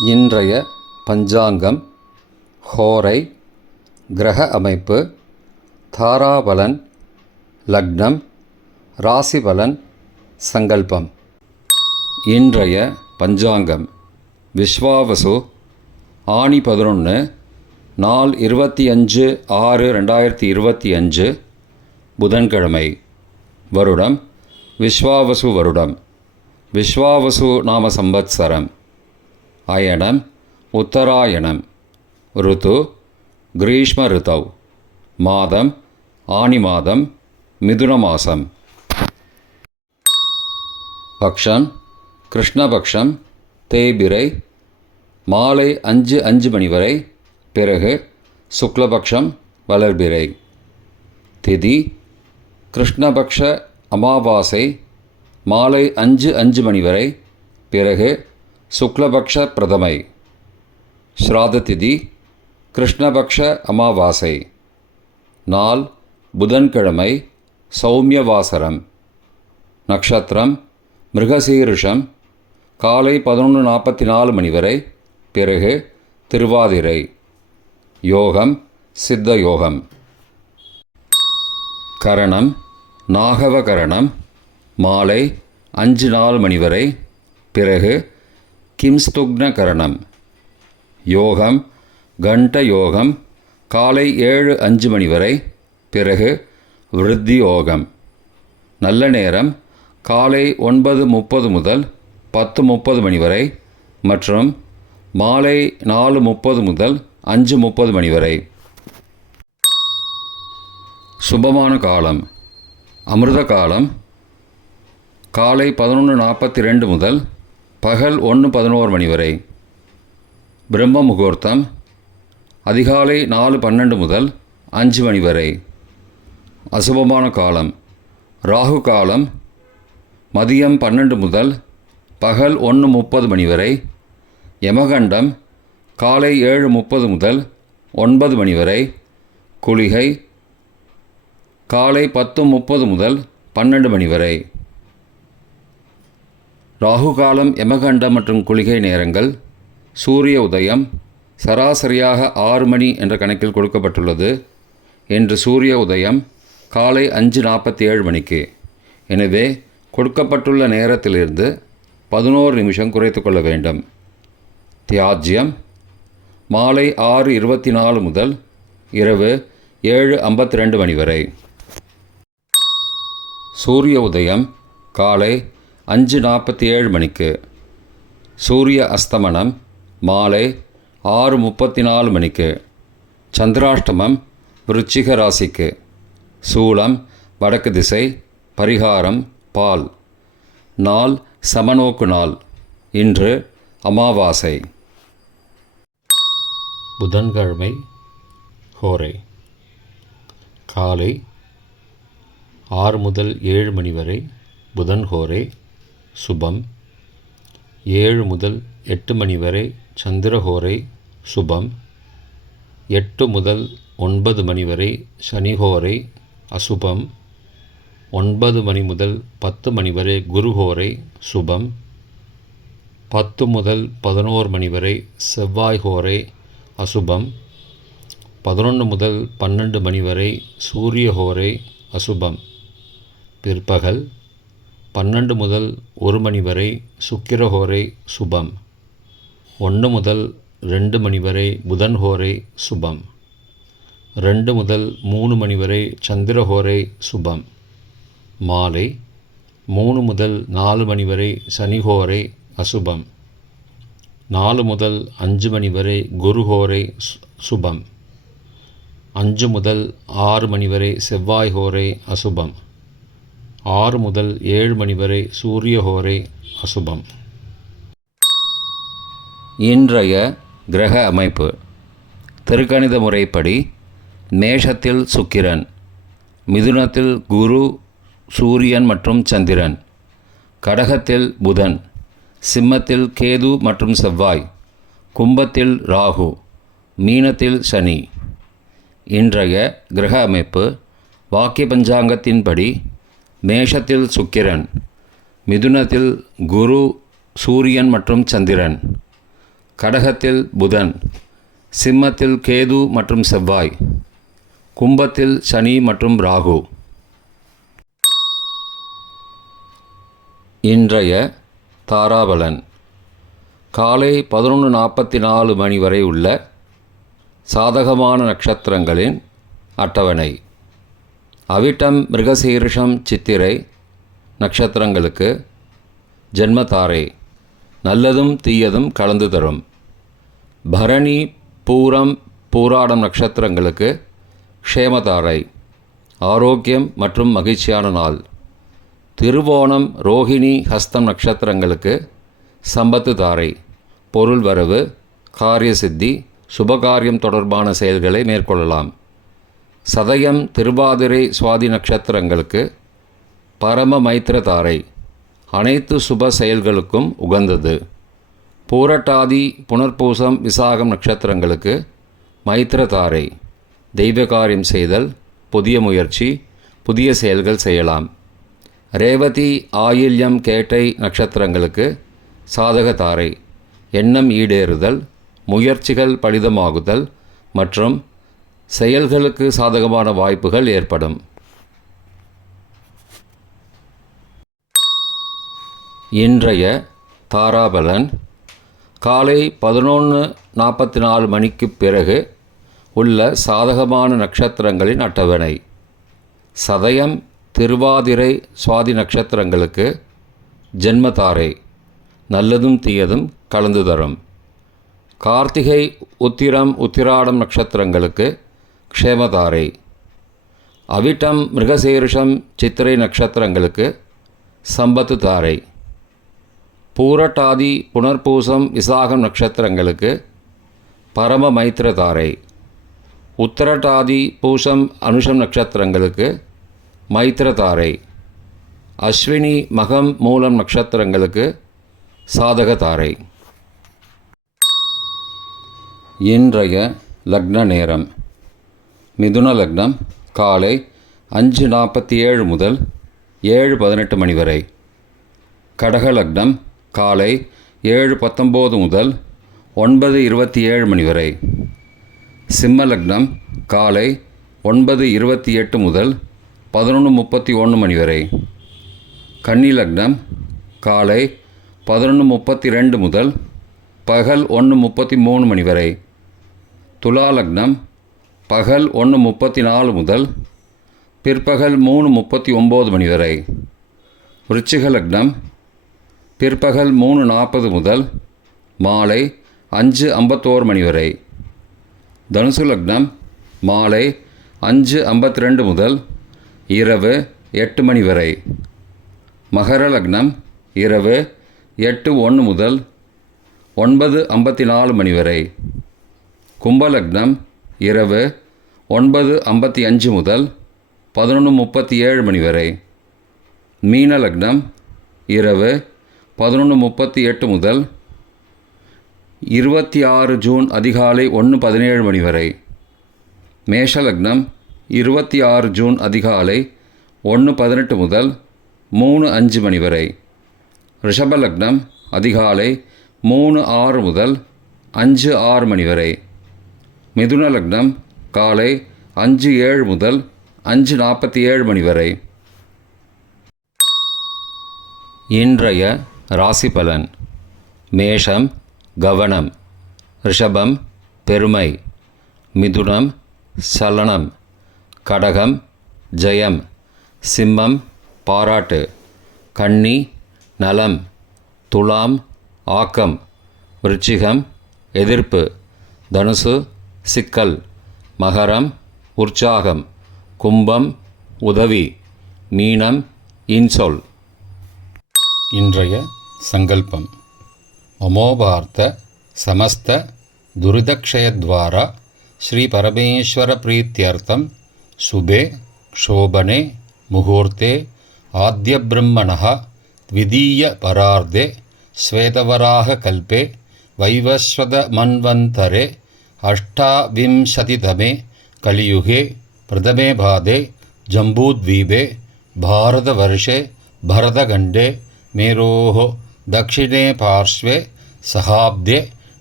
இன்றைய பஞ்சாங்கம், ஹோரை, கிரக அமைப்பு, தாராபலன், லக்னம், ராசிபலன், சங்கல்பம். இன்றைய பஞ்சாங்கம் விஸ்வாவசு, ஆனி 11, நாள் 25/6/2025, புதன்கிழமை. வருடம் விஸ்வாவசு வருடம். விஸ்வாவசு நாம சம்பத்சரம். அயனம் உத்தராயணம். ருத்து கிரீஷ்ம ருத்தவ். மாதம் ஆனி மாதம், மிதுன மாதம். பக்ஷம் கிருஷ்ணபக்ஷம், தேய்பிறை, மாலை 5:05 மணி வரை. பிறகு சுக்லபக்ஷம், வளர்பிறை. திதி கிருஷ்ணபக்ஷ அமாவாசை, மாலை 5:05 மணி வரை. பிறகு சுக்லபக்ஷ பிரதமை. ஸ்ராத திதி கிருஷ்ணபக்ஷ அமாவாசை. நாள் புதன்கிழமை, சௌமியவாசரம். நக்ஷத்திரம் மிருகசீரிஷம், காலை 11:44 மணி வரை. பிறகு திருவாதிரை. யோகம் சித்த யோகம். கரணம் நாகவகரணம், மாலை 5:04 மணி வரை. பிறகு கிம்ஸ்துக்ன கரணம். யோகம் கண்ட யோகம், காலை 7:05 மணி வரை. பிறகு விருத்தி யோகம். நல்ல நேரம் காலை 9:30 முதல் 10:30 மணி வரை மற்றும் மாலை 4:30 முதல் 5:30 மணி வரை. சுபமான காலம் அமிர்த காலம், காலை 11:42 முதல் பகல் 1:11 மணி வரை. பிரம்ம முகூர்த்தம் அதிகாலை 4:12 முதல் 5 மணி வரை. அசுபமான காலம் ராகு காலம், மதியம் 12 முதல் பகல் 1:30 மணி வரை. யமகண்டம் காலை 7:30 முதல் 9 மணி வரை. குளிகை காலை 10:30 முதல் 12 மணி வரை. ராகு காலம், யமகண்டம் மற்றும் குளிகை நேரங்கள். சூரிய உதயம் சராசரியாக 6 மணி என்ற கணக்கில் கொடுக்கப்பட்டுள்ளது. இன்று சூரிய உதயம் காலை 5:47 மணிக்கு. எனவே கொடுக்கப்பட்டுள்ள நேரத்திலிருந்து 11 நிமிஷம் குறைத்து கொள்ள வேண்டும். தியாஜ்யம் மாலை 6:24 முதல் இரவு 7:52 மணி வரை. சூரிய உதயம் காலை 5:47 மணிக்கு. சூரிய அஸ்தமனம் மாலை 6:34 மணிக்கு. சந்திராஷ்டமம் விருச்சிக ராசிக்கு. சூலம் வடக்கு திசை. பரிகாரம் பால். நாள் சமநோக்கு நாள். இன்று அமாவாசை. புதன்கிழமை, ஹோரை. காலை 6 முதல் 7 மணி வரை புதன் ஹோரை சுபம். 7 முதல் 8 மணி வரை சந்திரஹோரை சுபம். 8 முதல் 9 மணி வரை சனிஹோரை அசுபம். 9 மணி முதல் 10 மணி வரை குருஹோரை சுபம். 10 முதல் 11 மணி வரை செவ்வாய்ஹோரை அசுபம். 11 முதல் 12 மணி வரை சூரியஹோரை அசுபம். பிற்பகல் 12 முதல் 1 மணி வரை சுக்கிரஹோரை சுபம். 1 முதல் 2 மணி வரை புதன்ஹோரை சுபம். 2 முதல் 3 மணி வரை சந்திரஹோரை சுபம். மாலை 3 முதல் 4 மணி வரை சனிஹோரை அசுபம். 4 முதல் 5 மணி வரை குருஹோரை சுபம். 5 முதல் 6 மணி வரை செவ்வாய்ஹோரை அசுபம். 6 முதல் 7 மணி வரை சூரியஹோரை அசுபம். இன்றைய கிரக அமைப்பு. திருக்கணித முறைப்படி மேஷத்தில் சுக்கிரன், மிதுனத்தில் குரு, சூரியன் மற்றும் சந்திரன், கடகத்தில் புதன், சிம்மத்தில் கேது மற்றும் செவ்வாய், கும்பத்தில் ராகு, மீனத்தில் சனி. இன்றைய கிரக அமைப்பு வாக்கிய பஞ்சாங்கத்தின்படி மேஷத்தில் சுக்கிரன், மிதுனத்தில் குரு, சூரியன் மற்றும் சந்திரன், கடகத்தில் புதன், சிம்மத்தில் கேது மற்றும் செவ்வாய், கும்பத்தில் சனி மற்றும் ராகு. இன்றைய தாராபலன் காலை 11:44 மணி வரை உள்ள சாதகமான நட்சத்திரங்களின் அட்டவணை. அவிட்டம், மிருகசீரிஷம், சித்திரை நட்சத்திரங்களுக்கு ஜென்மதாரை, நல்லதும் தீயதும் கலந்து தரும். பரணி, பூரம், பூராடம் நட்சத்திரங்களுக்கு க்ஷேமதாரை, ஆரோக்கியம் மற்றும் மகிழ்ச்சியான நாள். திருவோணம், ரோஹிணி, ஹஸ்தம் நட்சத்திரங்களுக்கு சம்பத்து தாரை, பொருள் வரவு, காரிய சித்தி, சுபகாரியம் தொடர்பான செயல்களை மேற்கொள்ளலாம். சதயம், திருவாதிரை, சுவாதி நட்சத்திரங்களுக்கு பரம மைத்திர தாரை, அனைத்து சுப செயல்களுக்கும் உகந்தது. பூரட்டாதி, புனர்பூசம், விசாகம் நட்சத்திரங்களுக்கு மைத்திர தாரை, தெய்வ காரியம் செய்தல், புதிய முயற்சி, புதிய செயல்கள் செய்யலாம். ரேவதி, ஆயில்யம், கேட்டை நட்சத்திரங்களுக்கு சாதக தாரை, எண்ணம் ஈடேறுதல், முயற்சிகள் பலிதமாகுதல் மற்றும் செயல்களுக்கு சாதகமான வாய்ப்புகள் ஏற்படும். இன்றைய தாராபலன் காலை 11:44 மணிக்கு பிறகு உள்ள சாதகமான நட்சத்திரங்களின் அட்டவணை. சதயம், திருவாதிரை, சுவாதி நட்சத்திரங்களுக்கு ஜென்மதாரை, நல்லதும் தீயதும் கலந்து தரும். கார்த்திகை, உத்திரம், உத்திராடம் நட்சத்திரங்களுக்கு க்ஷேமதாரை. அவிட்டம், மிருகசீரிஷம், சித்திரை நட்சத்திரங்களுக்கு சம்பத்து தாரை. பூரட்டாதி, புனர்பூசம், விசாகம் நட்சத்திரங்களுக்கு பரம மைத்திர தாரை. உத்திரட்டாதி, பூசம், அனுஷம் நட்சத்திரங்களுக்கு மைத்திர தாரை. அஸ்வினி, மகம், மூலம் நட்சத்திரங்களுக்கு சாதக தாரை. இன்றைய லக்ன நேரம். மிதுன லக்னம் காலை 5:47 முதல் 7:18 மணி வரை. கடக லக்னம் காலை 7:19 முதல் 9:27 மணி வரை. சிம்ம லக்னம் காலை 9:28 முதல் 11:31 மணி வரை. கன்னி லக்னம் காலை 11:32 முதல் பகல் 1:33 மணி வரை. துலா லக்னம் பகல் 1:34 முதல் பிற்பகல் 3:39 மணி வரை. விருச்சிக லக்னம் பிற்பகல் 3:40 முதல் மாலை 5:51 மணி வரை. தனுசு லக்னம் மாலை 5:52 முதல் இரவு 8 மணி வரை. மகர லக்னம் இரவு 8:01 முதல் 9:54 மணி வரை. கும்பலக்னம் இரவு 9:55 முதல் 11:37 மணி வரை. மீன லக்னம் இரவு 11:38 முதல் 26 ஜூன் அதிகாலை 1:17 மணி வரை. மேஷ லக்னம் 26 ஜூன் அதிகாலை 1:18 முதல் 3:05 மணி வரை. ரிஷப லக்னம் அதிகாலை 3:06 முதல் 5:06 மணி வரை. மிதுன லக்னம் காலை 5:07 முதல் 5:47 மணி வரை. இன்றைய ராசி பலன். மேஷம் கவனம், ரிஷபம் பெருமை, மிதுனம் சலனம், கடகம் ஜெயம், சிம்மம் பாராட்டு, கன்னி நலம், துலாம் ஆக்கம், விருச்சிகம் எதிர்ப்பு, தனுசு சிக்கல், மகரம் உற்சாகம், கும்பம் உதவி, மீனம் இன்சொல். இன்றைய சங்கல்பம். மமோபார்த்த சமஸ்த துரிதக்ஷயத்வாரா ஸ்ரீ பரமேஸ்வர பிரீத்தியர்த்தம் சுபே க்ஷோபனே முகூர்த்தே ஆத்ய பிரம்மணः த்விதீய பரார்த்தே ஸ்வேதவராக கல்பே வைவஸ்வத மன்வந்தரே அஷ்டாவிம்சதிதமே கலியுகே பிரதமே பாதே ஜம்பூத்வீபே பாரதவர்ஷே பரதகண்டே மேரோः दक्षिणे पार्श्वे सहाब्दे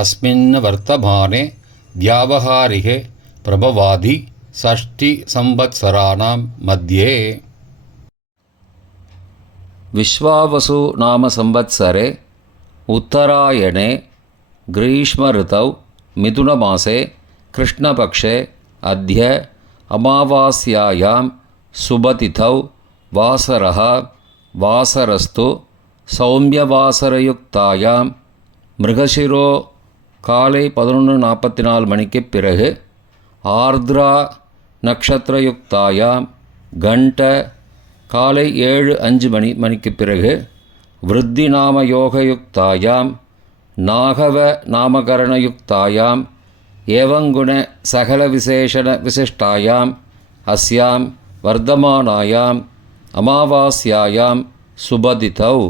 अस्मिन् वर्तमाने व्यावहारिके प्रभवादि षष्टिसंवत्सराणां मध्ये विश्वावसु नाम संवत्सरे उत्तरायणे ग्रीष्मऋतौ मिथुनमासे कृष्णपक्षे अद्य अमावास्यायां शुभतिथौ वासरः वासरस्तु सौम्यवासरयुक्तायां மிருகசிரோ காலை 11:44 மணிக்குப் பிறகு ஆர்த்ரா நக்ஷத்திரயுக்தாயாம் கண்ட காலை 7:05 மணிக்குப் பிறகு விருத்தி நாம யோகயுக்தாயாம் நாகவ நாமகரணயுக்தாயாம் ஏவங்குண சகல விசேஷண விசிஷ்டாயாம் அஸ்யாம் வர்த்தமானாயாம் அமாவாஸ்யாயாம் சுபதிதௌ